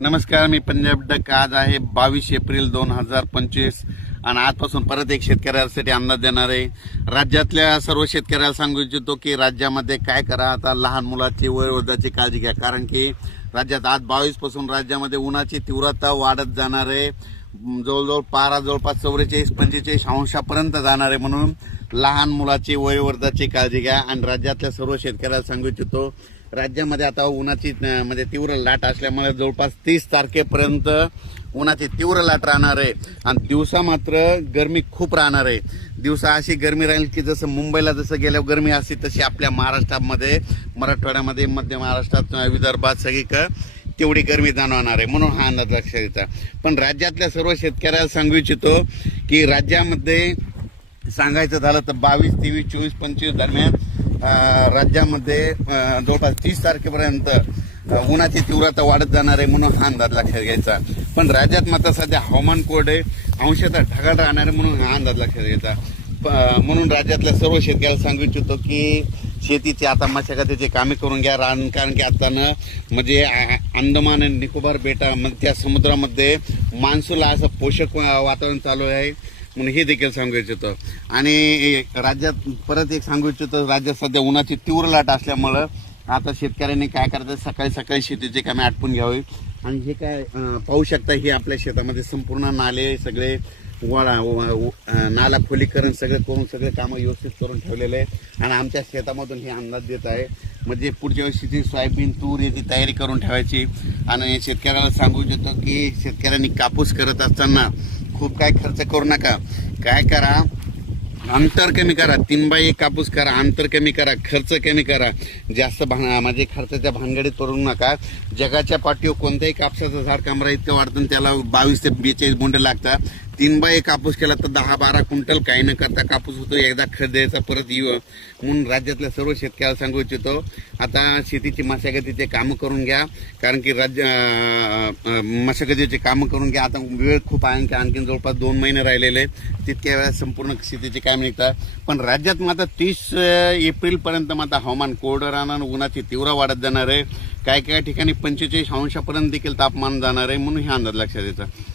नमस्कार मी पंजाब डक. आज आहे बावीस एप्रिल दोन हजार पंचवीस. आणि आजपासून परत एक शेतकऱ्यासाठी अंदाज देणार आहे. राज्यातल्या सर्व शेतकऱ्याला सांगू इच्छितो की राज्यामध्ये काय करा आता. लहान मुलाची वयोवृद्धाची काळजी घ्या. कारण की राज्यात आज बावीसपासून राज्यामध्ये उन्हाची तीव्रता वाढत जाणार आहे. जवळजवळ पारा जवळपास चौवेचाळीस पंचेचाळीस अंशापर्यंत जाणार आहे. म्हणून लहान मुलाची वयोवृद्धाची काळजी घ्या. आणि राज्यातल्या सर्व शेतकऱ्याला सांगू इच्छितो राज्यामध्ये आता उन्हाची म्हणजे तीव्र लाट असल्यामुळे जवळपास तीस तारखेपर्यंत उन्हाची तीव्र लाट राहणार आहे. आणि दिवसा मात्र गरमी खूप राहणार आहे. दिवसा अशी गरमी राहील की जसं मुंबईला जसं गेल्यावर गरमी असते तशी आपल्या महाराष्ट्रामध्ये मराठवाड्यामध्ये मध्य महाराष्ट्रात विदर्भात सगळीकडं तेवढी गरमी जाणवणार आहे. म्हणून हा अंदाज लक्षात घ्यायचा पण राज्यातल्या सर्व शेतकऱ्याला सांगू इच्छितो की राज्यामध्ये सांगायचं झालं तर बावीस तेवीस चोवीस पंचवीस दरम्यान राज्यामध्ये जवळपास तीस तारखेपर्यंत उन्हाची तीव्रता वाढत जाणार आहे म्हणून हा अंदाज लक्षात घ्यायचा. पण राज्यात मात्र सध्या हवामान कोरडे अंशतः ढगाळ राहणार आहे म्हणून हा अंदाज लक्षात घ्यायचा. प- म्हणून राज्यातल्या सर्व शेतकऱ्याला सांगू इच्छितो की शेतीची आता मशागतीचे कामे करून घ्या रान कारण की आता म्हणजे अंदमान आणि निकोबार बेटा त्या समुद्रामध्ये मान्सूनला असं पोषक वातावरण चालू आहे. म्हणून हे देखील सांगू इच्छितो. आणि राज्यात परत एक सांगू इच्छितो राज्यात सध्या उन्हाची तीव्र लाट असल्यामुळं आता शेतकऱ्यांनी काय करायचं सकाळी सकाळी शेतीची कामे आटपून घ्यावी. आणि हे काय पाहू शकता हे आपल्या शेतामध्ये संपूर्ण नाले सगळे वळा नाला खोलीकरण सगळं करून सगळे कामं व्यवस्थित करून ठेवलेले आहे आणि आमच्या शेतामधून हे अंदाज देत आहे म्हणजे पुढच्या वर्षीची सोयाबीन तूर याची तयारी करून ठेवायची. आणि शेतकऱ्याला सांगू इच्छितो की शेतकऱ्यांनी कापूस करत असताना खूप काय खर्च करू नका. काय करा? अंतर कमी करा. तीन बाई एक कापूस करा. अंतर कमी करा. खर्च कमी करा. जास्त भान म्हणजे खर्चाच्या भानगडीत पडू नका. जगाच्या पाठीवर कोणत्याही कापसाचं झाड कांबरा इतकं वाढतं त्याला बावीस ते बेचाळीस बोंडे लागतात. तीन बाय कापूस केला तर दहा बारा क्विंटल काही न करता कापूस होतो. एकदा खत द्यायचा परत येऊ. म्हणून राज्यातल्या सर्व शेतकऱ्याला सांगू इच्छितो आता शेतीची मशागतीचे कामं करून घ्या. कारण की राज्य मशागतीचे कामं करून घ्या. आता वेळ खूप आहे आणखी आणखीन जवळपास दोन महिने राहिलेले आहेत. तितक्या वेळा संपूर्ण शेतीचे काम निघतात. पण राज्यात मात्र तीस एप्रिलपर्यंत मात्र हवामान कोरडं राहणार उन्हाची तीव्र वाढत जाणार आहे. काय काय ठिकाणी पंचेचाळीस अंशापर्यंत देखील तापमान जाणार आहे म्हणून हे अंदाज लक्षात येतं.